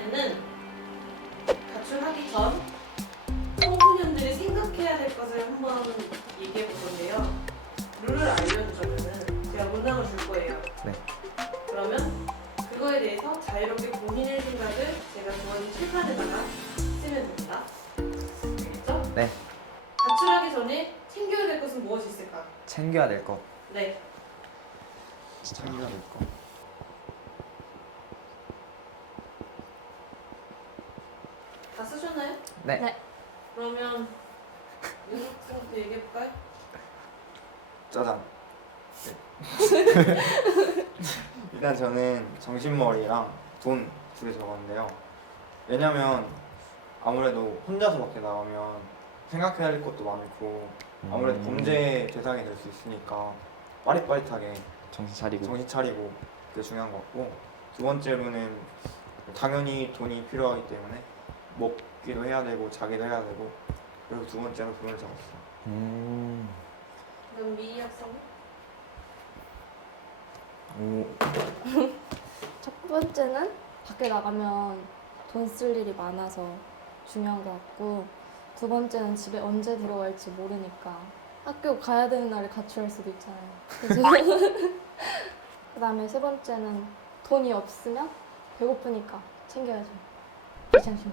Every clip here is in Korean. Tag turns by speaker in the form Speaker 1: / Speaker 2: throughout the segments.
Speaker 1: 이번에는 가출하기 전 청소년들이 생각해야 될 것을 한번 얘기해 볼 건데요. 룰을 알려주자면은 제가 문장을 줄 거예요.
Speaker 2: 네.
Speaker 1: 그러면 그거에 대해서 자유롭게 본인의 생각을 제가 주어진 칠판에다가 쓰면 됩니다. 알겠죠?
Speaker 2: 네.
Speaker 1: 가출하기 전에 챙겨야 될 것은 무엇이 있을까?
Speaker 2: 챙겨야 될 거.
Speaker 1: 네.
Speaker 2: 챙겨야 될 거.
Speaker 1: 다 쓰셨나요?
Speaker 2: 네.
Speaker 3: 네.
Speaker 1: 그러면 윤석부터 얘기해 볼까요?
Speaker 4: 짜잔. 일단 저는 정신머리랑 돈 두 개 적었는데요. 왜냐면 아무래도 혼자서 밖에 나가면 생각해야 할 것도 많고 아무래도 범죄 대상이 될 수 있으니까 빠릿빠릿하게
Speaker 2: 정신 차리고.
Speaker 4: 정신 차리고 그게 중요한 것 같고, 두 번째로는 당연히 돈이 필요하기 때문에 먹기도 해야 되고 자기도 해야 되고, 그래서 두 번째로 돈을 적었어요.
Speaker 1: 그럼 미희 학생은?
Speaker 2: 오.
Speaker 3: 첫 번째는 밖에 나가면 돈 쓸 일이 많아서 중요한 것 같고, 두 번째는 집에 언제 들어갈지 모르니까 학교 가야 되는 날에 가출할 수도 있잖아요. 그래서 그 다음에 세 번째는 돈이 없으면 배고프니까 챙겨야죠. 비상식.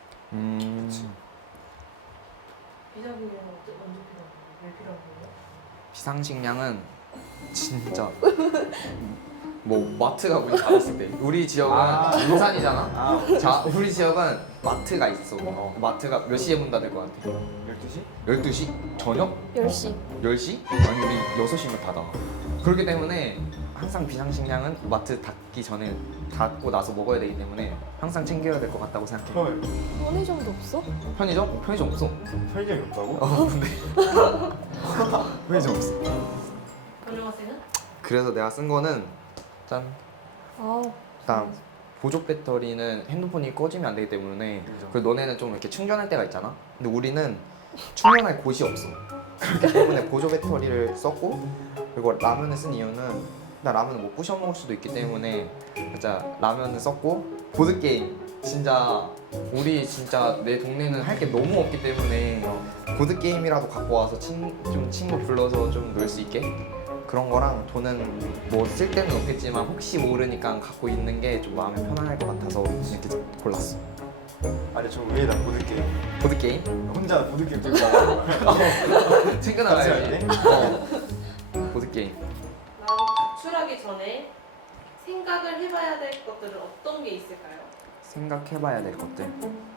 Speaker 1: 비자금은 언제 필요한 거예요? 왜 필요한 거예요?
Speaker 2: 비상식량은 진짜 뭐 마트 가고 가봤을 때 우리 지역은 인산이잖아. 자, 우리 지역은 마트가 있어. 마트가 몇 시에 문 닫을 것 같아?
Speaker 4: 12시?
Speaker 2: 12시? 저녁?
Speaker 3: 10시.
Speaker 2: 10시? 아니 우리 6시면 닫아. 그렇기 때문에 항상 비상식량은 마트 닫기 전에 닫고 나서 먹어야 되기 때문에 항상 챙겨야 될 것 같다고 생각해.
Speaker 4: 헐,
Speaker 3: 편의점도 없어?
Speaker 2: 편의점? 편의점 없어.
Speaker 4: 편의점이 없다고?
Speaker 2: 근데 편의점 없어.
Speaker 1: 권영 학생은?
Speaker 2: 그래서 내가 쓴 거는 짠.
Speaker 3: 아,
Speaker 2: 일단 보조 배터리는 핸드폰이 꺼지면 안 되기 때문에,
Speaker 4: 그죠.
Speaker 2: 그리고 너네는 좀 이렇게 충전할 때가 있잖아. 근데 우리는 충전할 곳이 없어. 그렇기 때문에 보조 배터리를 썼고, 그리고 라면을 쓴 이유는 나 라면을 못 부셔 먹을 수도 있기 때문에 진짜 라면을 썼고, 보드 게임 진짜 우리 진짜 내 동네는 할 게 너무 없기 때문에 보드 게임이라도 갖고 와서 좀 친구 불러서 좀 놀 수 있게, 그런 거랑 돈은 뭐 쓸 데는 없겠지만 혹시 모르니까 갖고 있는 게 좀 마음이 편안할 것 같아서 이렇게 골랐어.
Speaker 4: 아니 저 위에다 보드게임,
Speaker 2: 보드 게임
Speaker 4: 혼자 보드게임 들고 나가는 거야.
Speaker 2: 챙겨나가야지. 보드 게임.
Speaker 1: 나 가출하기 전에 생각을 해봐야 될 것들은 어떤 게 있을까요?
Speaker 2: 생각해봐야 될 것들.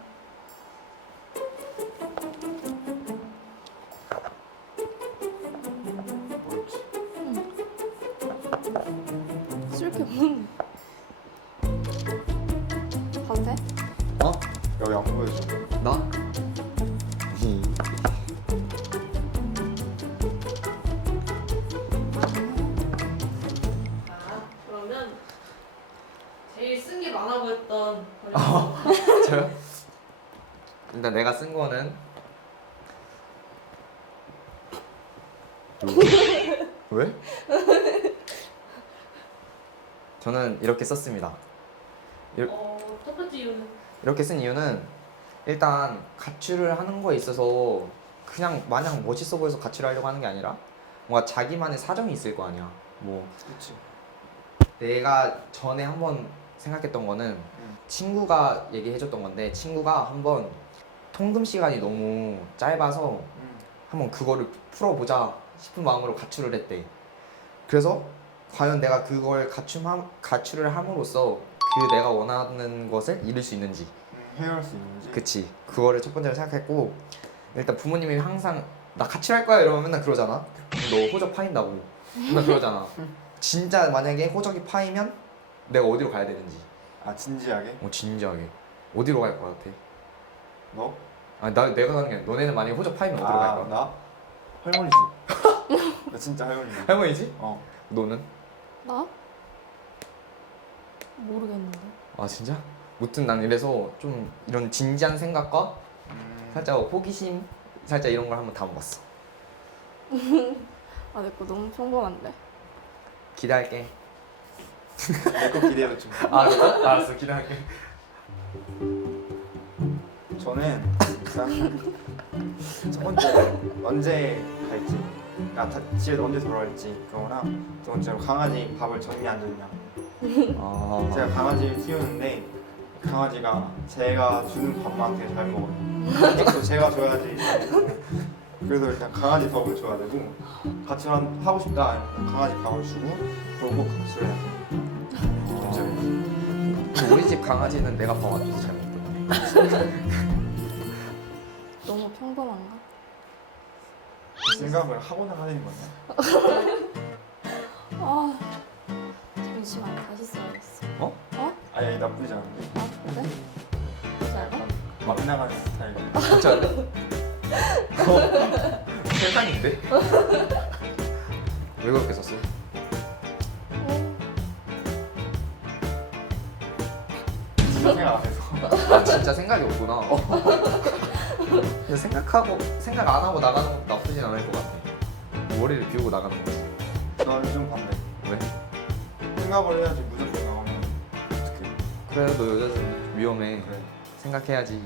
Speaker 4: 뭐였지?
Speaker 3: 쓸 게 없는. 봐도 돼?
Speaker 2: 어?
Speaker 4: 여기 안 보여줘.
Speaker 2: 나?
Speaker 1: 그러면 제일 쓴 게 많아 보였던 권영
Speaker 2: 저요? 일단 내가 쓴 거는 왜? 저는 이렇게 썼습니다.
Speaker 1: 첫 번째 이유는?
Speaker 2: 이렇게 쓴 이유는 일단 가출을 하는 거에 있어서 그냥 마냥 멋있어 보여서 가출하려고 하는 게 아니라 뭔가 자기만의 사정이 있을 거 아니야. 뭐
Speaker 4: 그렇지.
Speaker 2: 내가 전에 한번 생각했던 거는 친구가 얘기해줬던 건데, 친구가 한번 통금 시간이 너무 짧아서 한번 그거를 풀어보자 싶은 마음으로 가출을 했대. 그래서 과연 내가 그걸 가출을 함으로써 그 내가 원하는 것을 이룰 수 있는지,
Speaker 4: 해결할 수 있는지.
Speaker 2: 그치, 그거를 첫 번째로 생각했고, 일단 부모님이 항상 나 가출할 거야 이러면 맨날 그러잖아. 너 호적 파인다고 맨날 그러잖아. 진짜 만약에 호적이 파이면 내가 어디로 가야 되는지.
Speaker 4: 아 진지하게?
Speaker 2: 진지하게 어디로 갈 것 같아?
Speaker 4: 너?
Speaker 2: 아니 내가 가는 게 아니라 너네는 만약에 호적 파이면 어디로 갈 거야?
Speaker 4: 나? 할머니지. 나 진짜 할머니지.
Speaker 2: 할머니지?
Speaker 4: 어.
Speaker 2: 너는?
Speaker 3: 나? 모르겠는데.
Speaker 2: 아 진짜? 무튼 난 이래서 좀 이런 진지한 생각과 살짝 호기심, 살짝 이런 걸 한번 담아봤어.
Speaker 3: 아, 내 거 너무 평범한데.
Speaker 2: 기대할게.
Speaker 4: 내 거 기대해도 좀.
Speaker 2: 아 그래? 알았어, 기대할게.
Speaker 4: 저는 일단 첫 번째 언제 갈지, 그러니까 집에 언제 돌아올지 그거랑 두 번째로 강아지 밥을 줬냐 안 줬냐.
Speaker 2: 아,
Speaker 4: 제가 강아지를 키우는데 강아지가 제가 주는 밥만 되게 잘 먹어요. 한식도 제가 줘야지 잘 먹고. 그래서 일단 강아지 밥을 줘야 되고 가출을 하고 싶다 하면 강아지 밥을 주고 그러고 가출을 해야 돼요. 문제는
Speaker 2: 우리 집 강아지는 내가 밥 안 줘서 잘 먹거든.
Speaker 3: 너무 평범한가?
Speaker 4: 생각을 하고는 하는 거냐?
Speaker 3: 아 잠시만 다시 써야겠어.
Speaker 4: 아니 나쁘지 않은데
Speaker 3: 아 그래? 그렇지 않아?
Speaker 4: 막 나가는 스타일.
Speaker 2: 진짜. 세상인데? 왜 그렇게 썼어?
Speaker 4: 진짜 생각 안 해서.
Speaker 2: 아 진짜 생각이 없구나. 근데 생각 안 하고 나가는 것도 나쁘진 않을 것 같아. 머리를 비우고 나가는 거지.
Speaker 4: 나는 좀 반대.
Speaker 2: 왜?
Speaker 4: 생각을 해야지 무조건 나가면 어떡해.
Speaker 2: 그래도 여자는 위험해.
Speaker 4: 그래.
Speaker 2: 생각해야지.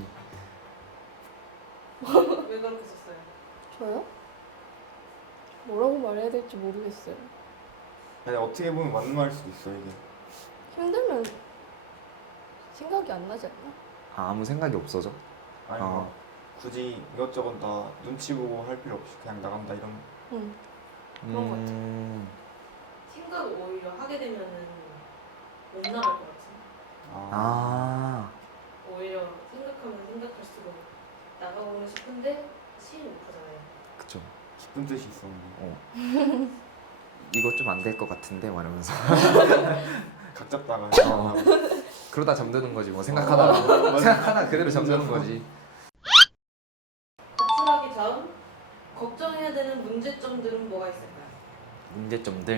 Speaker 1: 왜 그렇게 썼어요?
Speaker 3: 저요? 뭐라고 말해야 될지 모르겠어요.
Speaker 4: 아니 어떻게 보면 맞는 말일 수도 있어 이게.
Speaker 3: 힘들면 생각이 안 나지 않나?
Speaker 2: 아, 아무 생각이 없어져?
Speaker 4: 아니 뭐 굳이 이것저것 다 눈치 보고 할 필요 없이 그냥 나간다 이런.
Speaker 3: 응.
Speaker 1: 그런 것 같아. 생각을 오히려 하게 되면은 못 나갈 것 같아.
Speaker 2: 아,
Speaker 1: 오히려 생각하면 생각할수록 나가고는 싶은데 시일 못하잖아요.
Speaker 2: 그쵸.
Speaker 4: 깊은 뜻이 있었는데.
Speaker 2: 이거 좀 안 될 것 같은데 말하면서
Speaker 4: 각 잡다가.
Speaker 2: 그러다 잠드는 거지 뭐 생각하다가 그대로 잠드는 거지.
Speaker 1: 가출하기 전 걱정해야 되는 문제점들은 뭐가 있을까요?
Speaker 2: 문제점들.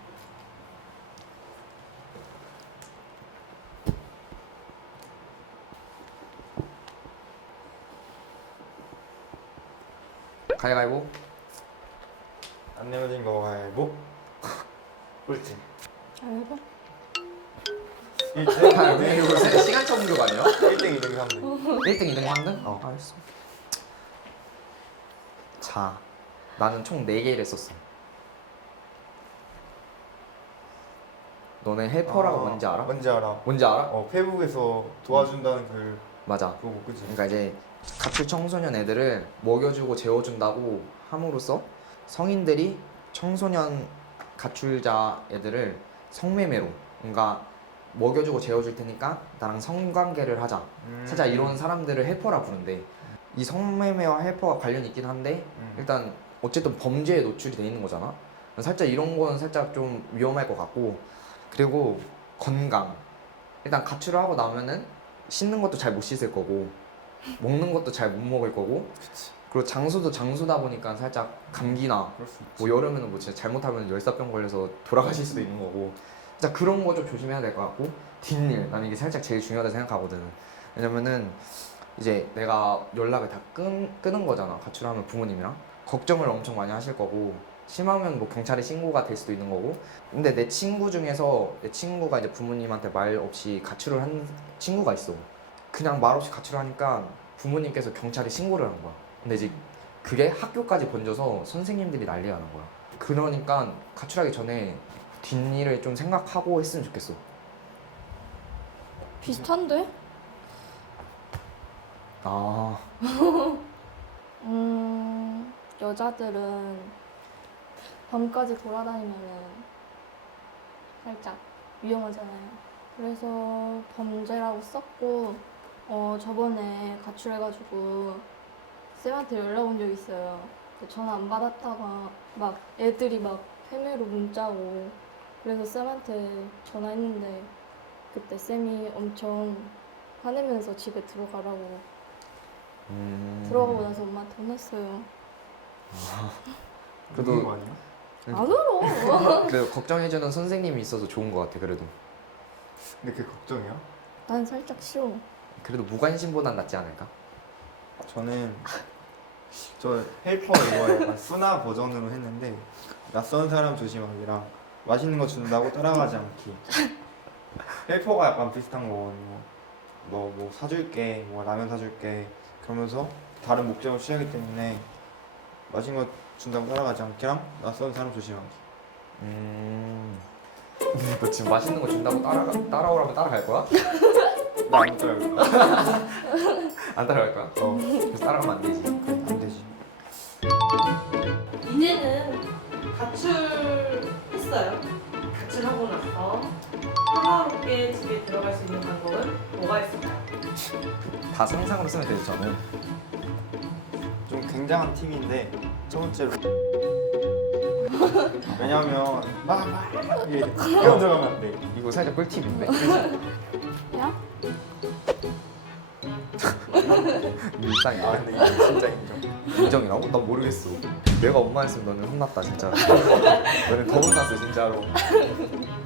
Speaker 2: 가위바위보.
Speaker 4: 안 내어진 거 가위바위보. 꼴찌.
Speaker 3: 알바?
Speaker 4: 1등?
Speaker 2: 이거 시간 점수로 가네요?
Speaker 4: 1등 2등 3등.
Speaker 2: 1등, 2등, 3등? 알았어. 자, 나는 총 4개를 썼어. 너네 헬퍼라고 뭔지 알아?
Speaker 4: 뭔지 알아.
Speaker 2: 뭔지 알아?
Speaker 4: 페북에서 도와준다는 글
Speaker 2: 맞아.
Speaker 4: 그거 그지?
Speaker 2: 그러니까 이제 가출 청소년 애들을 먹여주고 재워준다고 함으로써 성인들이 청소년 가출자 애들을 성매매로, 그러니까 먹여주고 재워줄 테니까 나랑 성관계를 하자. 살짝 이런 사람들을 헬퍼라 부른대. 이 성매매와 헬퍼가 관련이 있긴 한데 일단 어쨌든 범죄에 노출이 돼 있는 거잖아. 살짝 이런 건 살짝 좀 위험할 것 같고, 그리고 건강. 일단 가출을 하고 나면은 씻는 것도 잘 못 씻을 거고 먹는 것도 잘 못 먹을 거고,
Speaker 4: 그치.
Speaker 2: 그리고 장소도 장소다 보니까 살짝 감기나
Speaker 4: 그럴 수 있지.
Speaker 2: 뭐 여름에는 뭐 진짜 잘못하면 열사병 걸려서 돌아가실 수도 있는 거고, 진짜 그런 거 좀 조심해야 될 것 같고, 뒷일. 나는 이게 살짝 제일 중요하다 생각하거든. 왜냐면은 이제 내가 연락을 다 끄는 거잖아. 가출하면 부모님이랑 걱정을 엄청 많이 하실 거고, 심하면 뭐 경찰에 신고가 될 수도 있는 거고. 근데 내 친구 중에서 내 친구가 이제 부모님한테 말 없이 가출을 한 친구가 있어. 그냥 말 없이 가출을 하니까 부모님께서 경찰에 신고를 한 거야. 근데 이제 그게 학교까지 번져서 선생님들이 난리가 난 거야. 그러니까 가출하기 전에 뒷일을 좀 생각하고 했으면 좋겠어.
Speaker 3: 비슷한데?
Speaker 2: 아,
Speaker 3: 여자들은 밤까지 돌아다니면은 살짝 위험하잖아요. 그래서 범죄라고 썼고, 저번에 가출해가지고 쌤한테 연락 온 적 있어요. 전화 안 받았다가 막 애들이 막 헤매로 문자 오고, 그래서 쌤한테 전화했는데 그때 쌤이 엄청 화내면서 집에 들어가라고. 들어가고 나서 엄마한테 혼났어요.
Speaker 2: 그래도-
Speaker 4: 그런 거 아니야?
Speaker 3: 안 울어.
Speaker 2: 그래도 걱정해주는 선생님이 있어서 좋은 것 같아. 그래도
Speaker 4: 근데 그게 걱정이야?
Speaker 3: 난 살짝 싫어.
Speaker 2: 그래도 무관심보단 낫지 않을까?
Speaker 4: 저는 저 헬퍼 이거 약간 순화 버전으로 했는데 낯선 사람 조심하기랑 맛있는 거 준다고 따라가지 않기. 헬퍼가 약간 비슷한 거거든요. 너 뭐 사줄게, 뭐 라면 사줄게 그러면서 다른 목적을 취하기 때문에 맛있는 거 준다고 따라가지 않기랑 낯선 사람 조심하기.
Speaker 2: 너 지금 맛있는 거 준다고 따라오라면 따라갈 거야?
Speaker 4: 나안 따라갈 거야.
Speaker 2: 안 따라갈 거야? 그래서 따라가면 안 되지.
Speaker 4: 안 되지.
Speaker 1: 이제는 가출했어요. 가출하고 나서 평화롭게 집에 들어갈 수 있는 방법은 뭐가 있을까요?
Speaker 2: 다 상상으로 쓰면 되죠 저는.
Speaker 4: 좀 굉장한 팁인데 첫 번째로 왜냐면 막 이게 뛰어들어가면 안 돼.
Speaker 2: 이거 살짝 꿀팁인데.
Speaker 3: 야?
Speaker 2: 일상이야.
Speaker 4: 아 근데 이거 진짜 인정.
Speaker 2: 인정이라고? 난 모르겠어. 내가 엄마였으면 너는 혼났다 진짜. 너는 더 혼났어 진짜로.